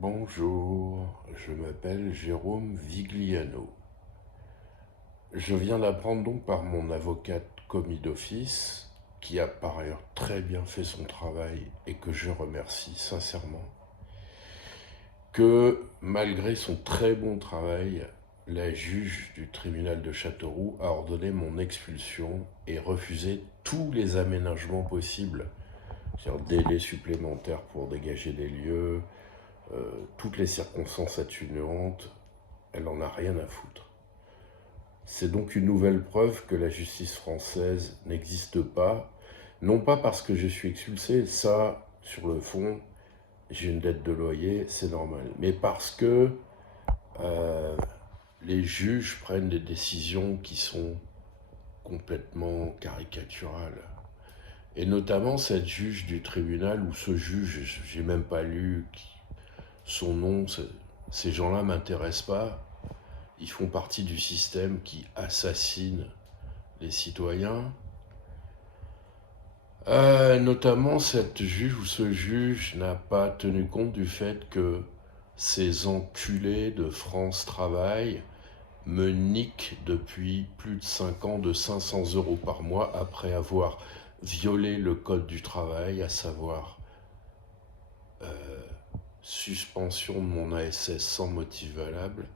Bonjour, je m'appelle Jérôme Vigliano. Je viens d'apprendre donc par mon avocate commis d'office, qui a par ailleurs très bien fait son travail et que je remercie sincèrement, que malgré son très bon travail, la juge du tribunal de Châteauroux a ordonné mon expulsion et refusé tous les aménagements possibles, c'est-à-dire délai supplémentaire pour dégager des lieux, toutes les circonstances atténuantes. Elle en a rien à foutre. C'est donc une nouvelle preuve que la justice française n'existe pas, non pas parce que je suis expulsé, ça, sur le fond, j'ai une dette de loyer, c'est normal, mais parce que euh, les juges prennent des décisions qui sont complètement caricaturales. Et notamment cette juge du tribunal, ou ce juge, j'ai même pas lu son nom, ces gens-là m'intéressent pas. Ils font partie du système qui assassine les citoyens. Notamment, cette juge ou ce juge n'a pas tenu compte du fait que ces enculés de France Travail me niquent depuis plus de 5 ans de 500 euros par mois après avoir violé le code du travail, à savoir suspension de mon ASS sans motif valable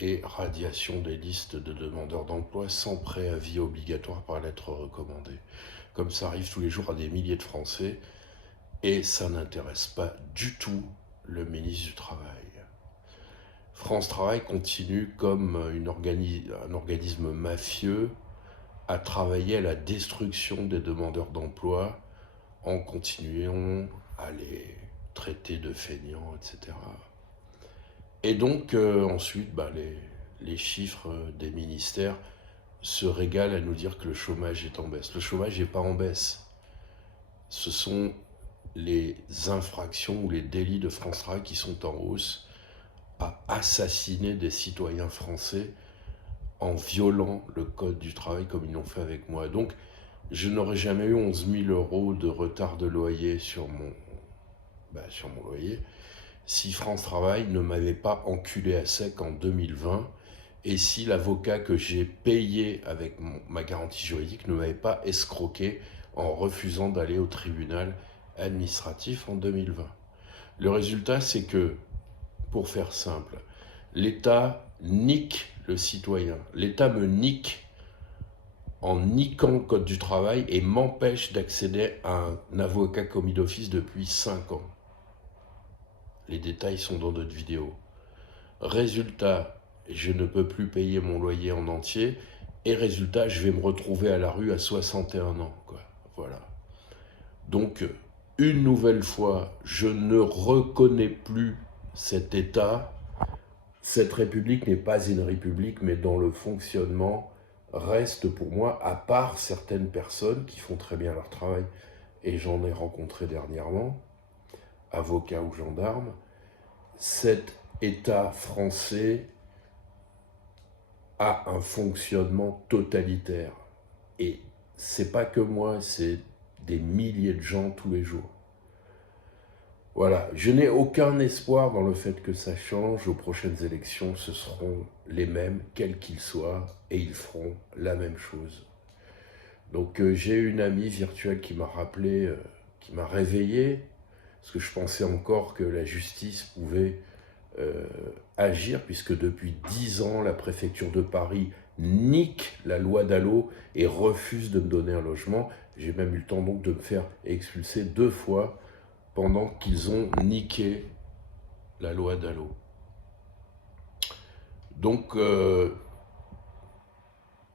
et radiation des listes de demandeurs d'emploi sans préavis obligatoire par lettre recommandée. Comme ça arrive tous les jours à des milliers de Français, et ça n'intéresse pas du tout le ministre du Travail. France Travail continue comme un organisme mafieux à travailler à la destruction des demandeurs d'emploi en continuant à les traiter de feignants, etc. Et donc ensuite, les chiffres des ministères se régalent à nous dire que le chômage est en baisse. Le chômage n'est pas en baisse. Ce sont les infractions ou les délits de France Travail qui sont en hausse, à assassiner des citoyens français en violant le code du travail comme ils l'ont fait avec moi. Donc, je n'aurais jamais eu 11 000 euros de retard de loyer sur mon loyer si France Travail ne m'avait pas enculé à sec en 2020 et si l'avocat que j'ai payé avec ma garantie juridique ne m'avait pas escroqué en refusant d'aller au tribunal administratif en 2020. Le résultat, c'est que, pour faire simple, l'État nique le citoyen. L'État me nique en niquant le code du travail et m'empêche d'accéder à un avocat commis d'office depuis 5 ans. Les détails sont dans notre vidéo. Résultat, je ne peux plus payer mon loyer en entier. Et résultat, je vais me retrouver à la rue à 61 ans, quoi. Voilà. Donc, une nouvelle fois, je ne reconnais plus cet État. Cette République n'est pas une République, mais dans le fonctionnement reste pour moi, à part certaines personnes qui font très bien leur travail, et j'en ai rencontré dernièrement, avocats ou gendarmes, cet État français a un fonctionnement totalitaire. Et c'est pas que moi, c'est des milliers de gens tous les jours. Voilà, je n'ai aucun espoir dans le fait que ça change. Aux prochaines élections, ce seront les mêmes, quels qu'ils soient, et ils feront la même chose. Donc j'ai une amie virtuelle qui m'a rappelé, qui m'a réveillé, parce que je pensais encore que la justice pouvait euh, agir, puisque depuis 10 ans, la préfecture de Paris nique la loi Dallot et refuse de me donner un logement. J'ai même eu le temps donc de me faire expulser 2 fois pendant qu'ils ont niqué la loi Dallot. Donc,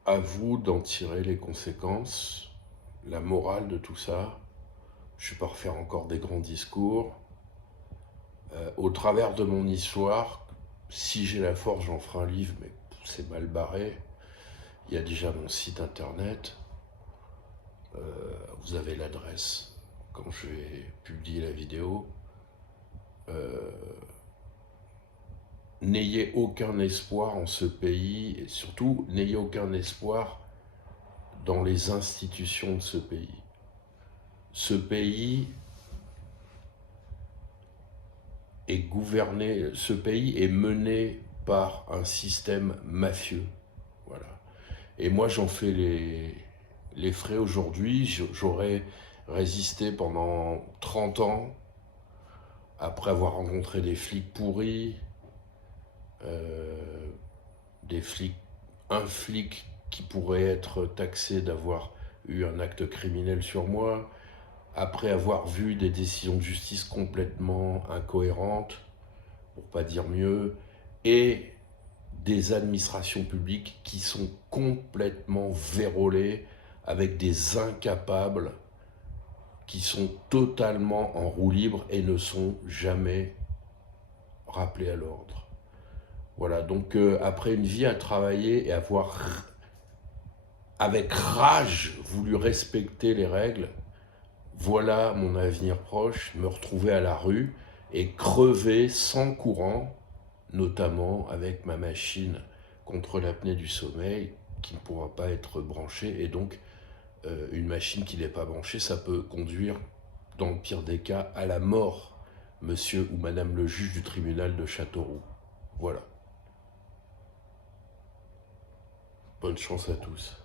à vous d'en tirer les conséquences, la morale de tout ça. Je ne vais pas refaire encore des grands discours. Au travers de mon histoire, si j'ai la force, j'en ferai un livre, mais c'est mal barré. Il y a déjà mon site internet. Vous avez l'adresse quand je vais publier la vidéo. N'ayez aucun espoir en ce pays, et surtout, n'ayez aucun espoir dans les institutions de ce pays. Ce pays est gouverné, ce pays est mené par un système mafieux. Voilà. Et moi, j'en fais les frais aujourd'hui. J'aurais résisté pendant 30 ans après avoir rencontré des flics pourris, euh, des flics, un flic qui pourrait être taxé d'avoir eu un acte criminel sur moi, après avoir vu des décisions de justice complètement incohérentes, pour pas dire mieux, et des administrations publiques qui sont complètement vérolées avec des incapables qui sont totalement en roue libre et ne sont jamais rappelés à l'ordre. Voilà, donc après une vie à travailler et avoir avec rage voulu respecter les règles, voilà mon avenir proche, me retrouver à la rue et crever sans courant, notamment avec ma machine contre l'apnée du sommeil qui ne pourra pas être branchée, et donc une machine qui n'est pas branchée, ça peut conduire, dans le pire des cas, à la mort, monsieur ou madame le juge du tribunal de Châteauroux. Voilà. Bonne chance à tous.